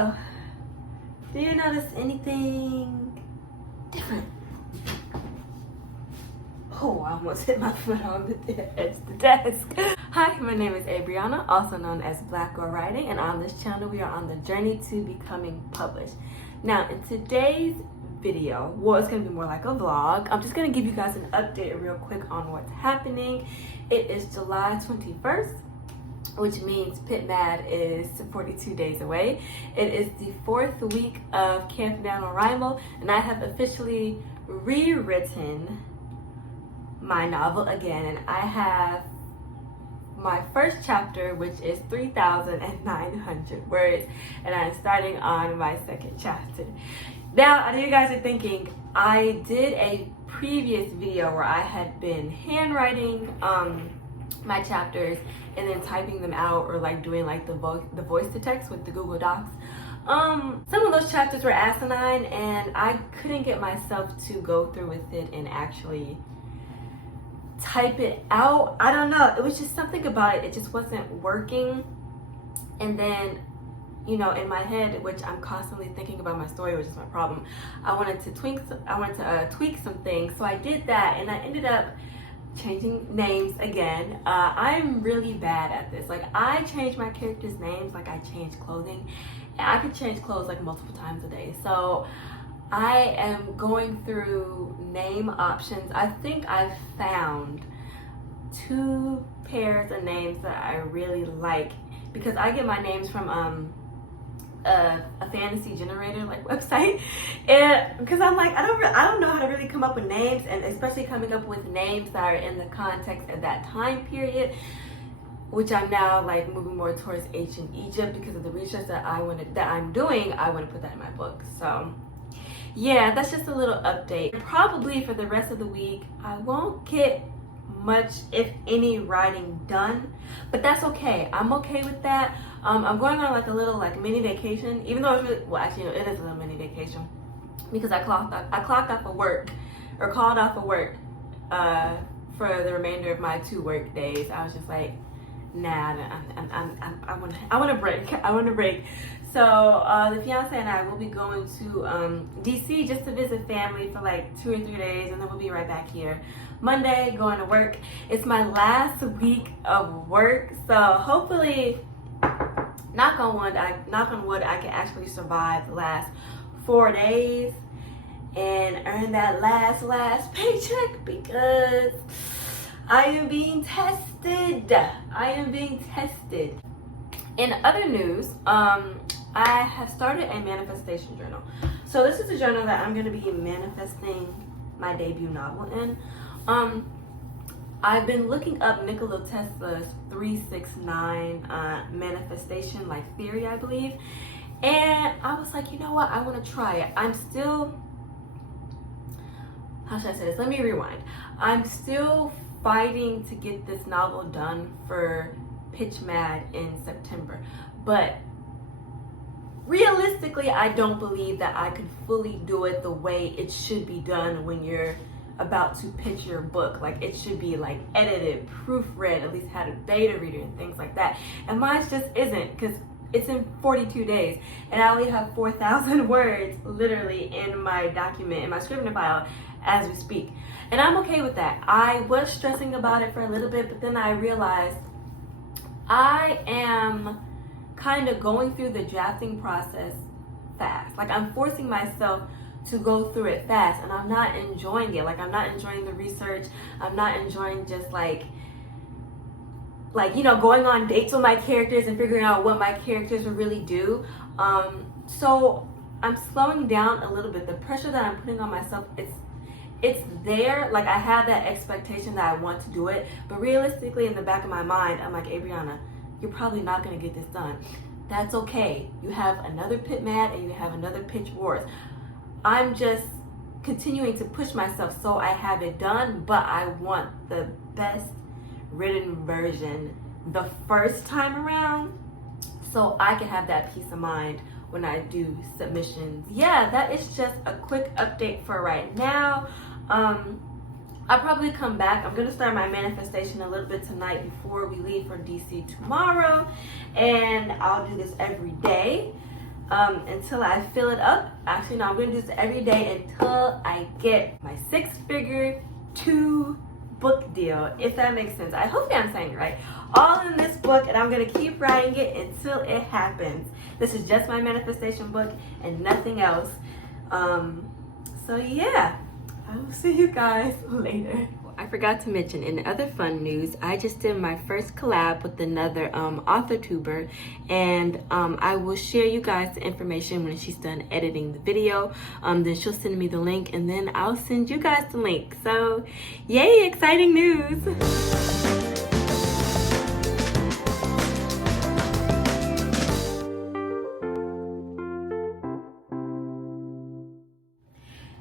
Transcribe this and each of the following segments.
So, do you notice anything different? Oh, I almost hit my foot on the desk. Hi, my name is Brianna, also known as Blckgrlwriting, and on this channel we are on the journey to becoming published. Now, in today's video, well, it's going to be more like a vlog. I'm just going to give you guys an update real quick on what's happening. It is July 21st. Which means Pit Mad is 42 days away. It is the 4th week of Camp NaNoWriMo, and I have officially rewritten my novel again, and I have my first chapter, which is 3,900 words, and I'm starting on my second chapter. Now, I know you guys are thinking, I did a previous video where I had been handwriting my chapters and then typing them out, or like doing like the voice to text with the Google Docs. Some of those chapters were asinine, and I couldn't get myself to go through with it and actually type it out. I don't know, it was just something about it, it just wasn't working. And then, you know, in my head, which I'm constantly thinking about my story, which is my problem, I wanted to tweak some things. So I did that, and I ended up changing names again. I'm really bad at this. Like, I change my characters' names like I change clothing, and I could change clothes like multiple times a day. So I am going through name options. I think I've found 2 pairs of names that I really like, because I get my names from a fantasy generator like website, and because I'm like, I don't know how to really come up with names, and especially coming up with names that are in the context of that time period, which I'm now like moving more towards ancient Egypt because of the research that I'm doing. I want to put that in my book. So yeah, that's just a little update. Probably for the rest of the week I won't get much, if any, writing done, but that's okay. I'm okay with that. I'm going on like a little like mini vacation, even though it's really, well, actually, no, it is a little mini vacation, because I clocked off of work, or called off of work for the remainder of my 2 work days. I was just like, nah, I want a break. I want a break. So the fiance and I will be going to DC just to visit family for like 2 or 3 days, and then we'll be right back here Monday, going to work. It's my last week of work, so hopefully, knock on wood, I can actually survive the last 4 days and earn that last paycheck, because I am being tested. I am being tested. In other news, I have started a manifestation journal. So this is a journal that I'm going to be manifesting my debut novel in. I've been looking up Nikola Tesla's 369 manifestation like theory, I believe, and I was like, you know what, I want to try it. I'm still, how should I say this? Let me rewind. I'm still fighting to get this novel done for Pitch Mad in September, but realistically, I don't believe that I could fully do it the way it should be done when you're about to pitch your book. Like, it should be like edited, proofread, at least had a beta reader and things like that. And mine just isn't, because it's in 42 days, and I only have 4,000 words literally in my document, in my Scrivener file as we speak. And I'm okay with that. I was stressing about it for a little bit, but then I realized I am kind of going through the drafting process fast. Like, I'm forcing myself to go through it fast, and I'm not enjoying it. Like, I'm not enjoying the research. I'm not enjoying just like you know, going on dates with my characters and figuring out what my characters will really do. So I'm slowing down a little bit. The pressure that I'm putting on myself, it's there. Like, I have that expectation that I want to do it, but realistically, in the back of my mind, I'm like, hey Brianna, you're probably not going to get this done. That's okay. You have another Pit Mad and you have another Pitch Wars. I'm just continuing to push myself so I have it done, but I want the best written version the first time around, so I can have that peace of mind when I do submissions. Yeah, that is just a quick update for right now. I'll probably come back. I'm gonna start my manifestation a little bit tonight before we leave for DC tomorrow, and I'll do this every day. until I fill it up. Actually, no, I'm gonna do this every day until I get my 6-figure 2 book deal, if that makes sense. I hope I'm saying it right. All in this book, and I'm gonna keep writing it until it happens. This is just my manifestation book and nothing else. So yeah, I will see you guys later. I forgot to mention, in other fun news, I just did my first collab with another author tuber, and I will share you guys the information when she's done editing the video. Then she'll send me the link, and then I'll send you guys the link. So yay, exciting news.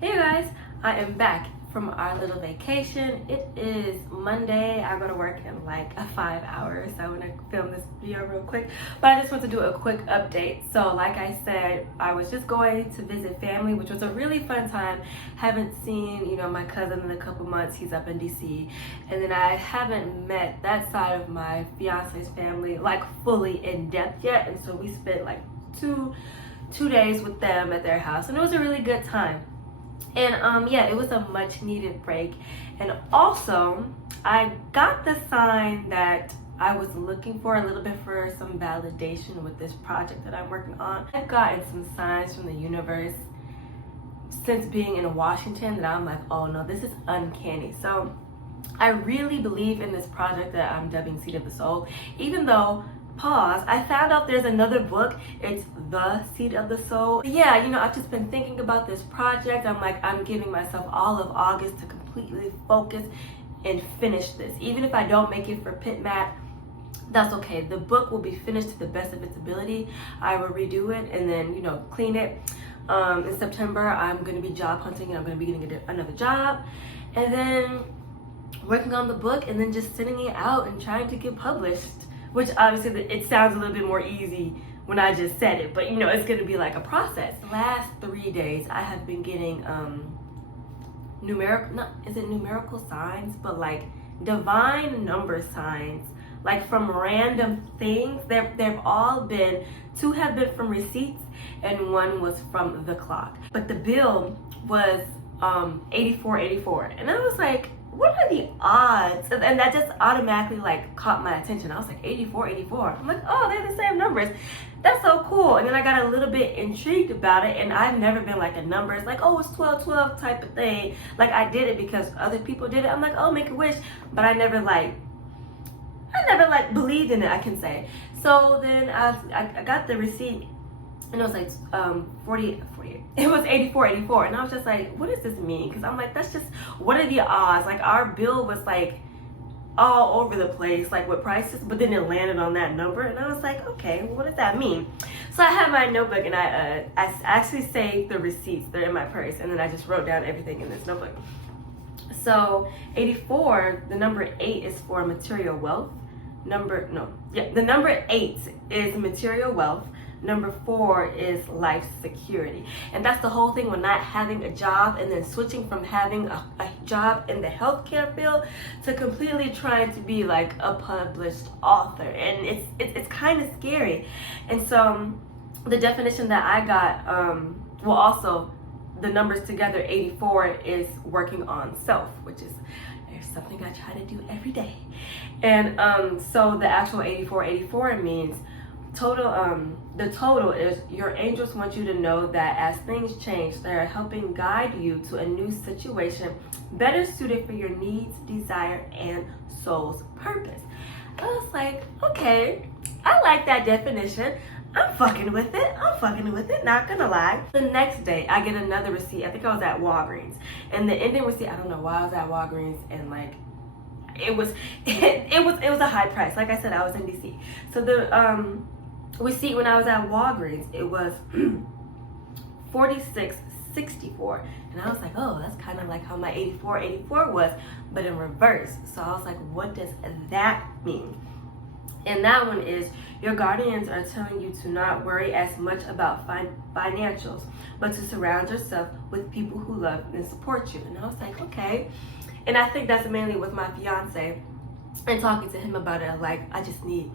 Hey guys, I am back from our little vacation. It is Monday. I go to work in like 5 hours, so I want to film this video real quick, but I just want to do a quick update. So like I said, I was just going to visit family, which was a really fun time. Haven't seen, you know, my cousin in a couple months. He's up in DC, and then I haven't met that side of my fiance's family like fully in depth yet, and so we spent like two days with them at their house, and it was a really good time. And yeah, it was a much needed break. And also, I got the sign that I was looking for a little bit for some validation with this project that I'm working on. I've gotten some signs from the universe since being in Washington that I'm like, oh no, this is uncanny. So I really believe in this project that I'm dubbing Seed of the Soul, even though, pause, I found out there's another book. It's The Seed of the Soul. But yeah, you know, I've just been thinking about this project. I'm like, I'm giving myself all of August to completely focus and finish this. Even if I don't make it for PitMat, that's okay. The book will be finished to the best of its ability. I will redo it and then, you know, clean it. In September, I'm going to be job hunting, and I'm going to be getting another job. And then working on the book, and then just sending it out and trying to get published. Which obviously it sounds a little bit more easy when I just said it, but you know, it's gonna be like a process. The last 3 days, I have been getting numerical signs, but like divine number signs, like from random things. They've all been, 2 have been from receipts and 1 was from the clock. But the bill was 84.84, and I was like, what are the odds? And that just automatically like caught my attention. I was like, 84.84. I'm like, oh, they're the same numbers. That's so cool. And then I got a little bit intrigued about it, and I've never been like a numbers, like, oh, it's 1212 type of thing. Like, I did it because other people did it. I'm like, oh, make a wish. But I never believed in it, I can say. So then I got the receipt, and it was like 48. It was 84.84, and I was just like, what does this mean? Because I'm like, that's just, what are the odds? Like, our bill was like all over the place, like with prices, but then it landed on that number, and I was like, okay, well, what does that mean? So I had my notebook, and I actually saved the receipts. They're in my purse, and then I just wrote down everything in this notebook. So 84, the number 8 is for material wealth. The number 8 is material wealth. Number 4 is life security. And that's the whole thing with not having a job, and then switching from having a job in the healthcare field to completely trying to be like a published author. And it's kind of scary. And so the definition that I got, well, also the numbers together, 84 is working on self, which is something I try to do every day. And so the actual 84 means total, the total is your angels want you to know that as things change, they are helping guide you to a new situation better suited for your needs, desire, and soul's purpose. I was like, okay, I like that definition. I'm fucking with it, not gonna lie. The next day, I get another receipt. I think I was at Walgreens. And the ending receipt, I don't know why I was at Walgreens, and like, it was a high price. Like I said, I was in DC. So the receipt when I was at Walgreens, it was $46.64, and I was like, oh, that's kind of like how my 84 was, but in reverse. So I was like, what does that mean? And that one is, your guardians are telling you to not worry as much about financials, but to surround yourself with people who love and support you. And I was like, okay. And I think that's mainly with my fiance, and talking to him about it, like, I just need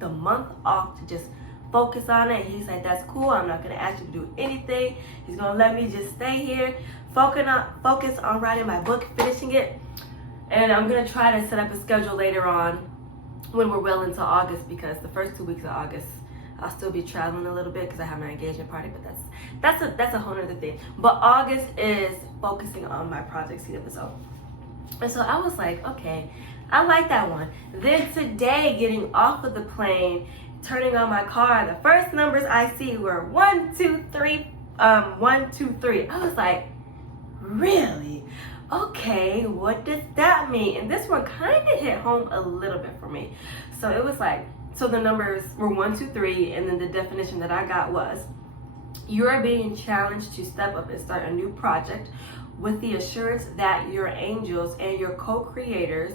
the month off to just focus on it. He's like, that's cool. I'm not gonna ask you to do anything. He's gonna let me just stay here, focus on writing my book, finishing it. And I'm gonna try to set up a schedule later on when we're well into August, because the first 2 weeks of August I'll still be traveling a little bit because I have my engagement party, but that's a whole other thing. But August is focusing on my Project Seed episode. And so I was like, okay, I like that one. Then today, getting off of the plane, turning on my car, the first numbers I see were 1, 2, 3, 1, 2, 3. I was like, really? Okay, what does that mean? And this one kind of hit home a little bit for me. So it was like, so the numbers were 1, 2, 3, and then the definition that I got was, you are being challenged to step up and start a new project with the assurance that your angels and your co-creators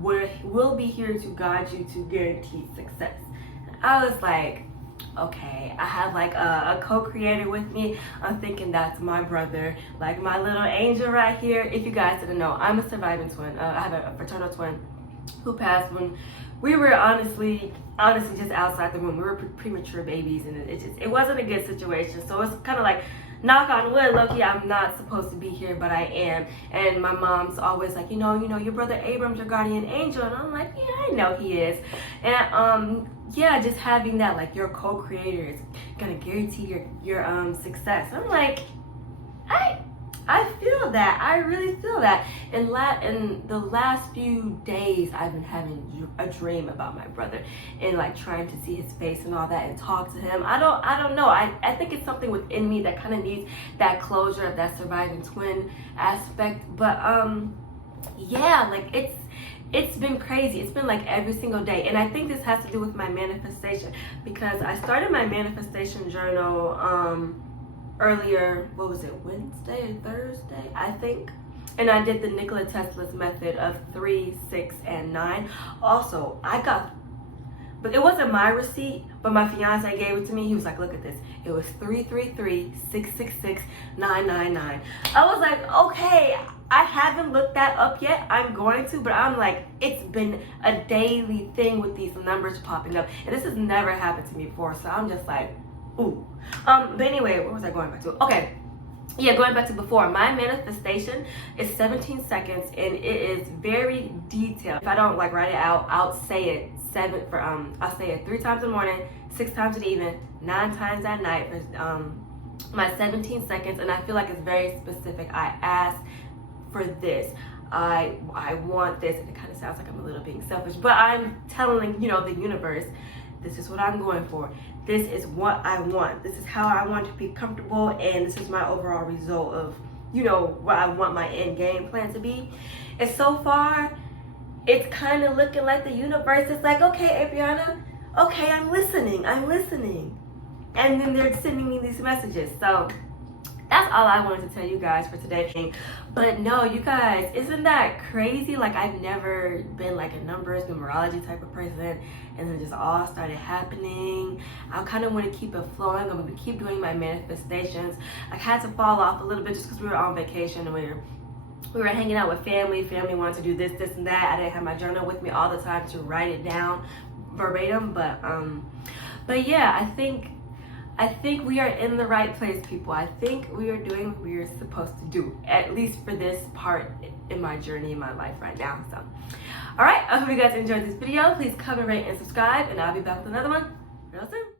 will be here to guide you to guaranteed success. And I was like, okay, I have like a co-creator with me. I'm thinking that's my brother, like my little angel right here. If you guys didn't know, I'm a surviving twin. I have a fraternal twin who passed when we were honestly just outside the womb. We were premature babies, and it wasn't a good situation. So it's kind of like, knock on wood, low-key, I'm not supposed to be here, but I am. And my mom's always like, you know, your brother Abram's your guardian angel. And I'm like, yeah, I know he is. And yeah, just having that, like, your co-creator is gonna guarantee your success. I'm like, I feel that. I really feel that. In the last few days, I've been having a dream about my brother and like trying to see his face and all that and talk to him. I don't know. I think it's something within me that kind of needs that closure of that surviving twin aspect. But yeah, like it's been crazy. It's been like every single day. And I think this has to do with my manifestation, because I started my manifestation journal earlier, what was it, Wednesday or Thursday, I think. And I did the Nikola Tesla's method of 3, 6, and 9. Also, but it wasn't my receipt, but my fiance gave it to me. He was like, look at this. It was 333 666 999. I was like, okay, I haven't looked that up yet. I'm going to, but I'm like, it's been a daily thing with these numbers popping up. And this has never happened to me before. So I'm just like, ooh. But anyway, what was I going back to? Okay. Yeah, going back to before, my manifestation is 17 seconds and it is very detailed. If I don't like write it out, I'll say it I'll say it 3 times in the morning, 6 times in the evening, 9 times at night for my 17 seconds, and I feel like it's very specific. I asked for this. I want this, and it kind of sounds like I'm a little being selfish, but I'm telling, the universe, this is what I'm going for. This is what I want. This is how I want to be comfortable, and this is my overall result of, what I want my end game plan to be. And so far, it's kind of looking like the universe is like, okay, Adriana, okay, I'm listening. And then they're sending me these messages. So that's all I wanted to tell you guys for today. But no, you guys, isn't that crazy? Like, I've never been like a numerology type of person, and then just all started happening. I kind of want to keep it flowing. I'm going to keep doing my manifestations. I had to fall off a little bit just because we were on vacation and we were hanging out with family. Family wanted to do this, and that. I didn't have my journal with me all the time to write it down verbatim. But yeah, I think we are in the right place, people. I think we are doing what we are supposed to do, at least for this part in my journey in my life right now. So, all right, I hope you guys enjoyed this video. Please comment, rate, and subscribe, and I'll be back with another one real soon.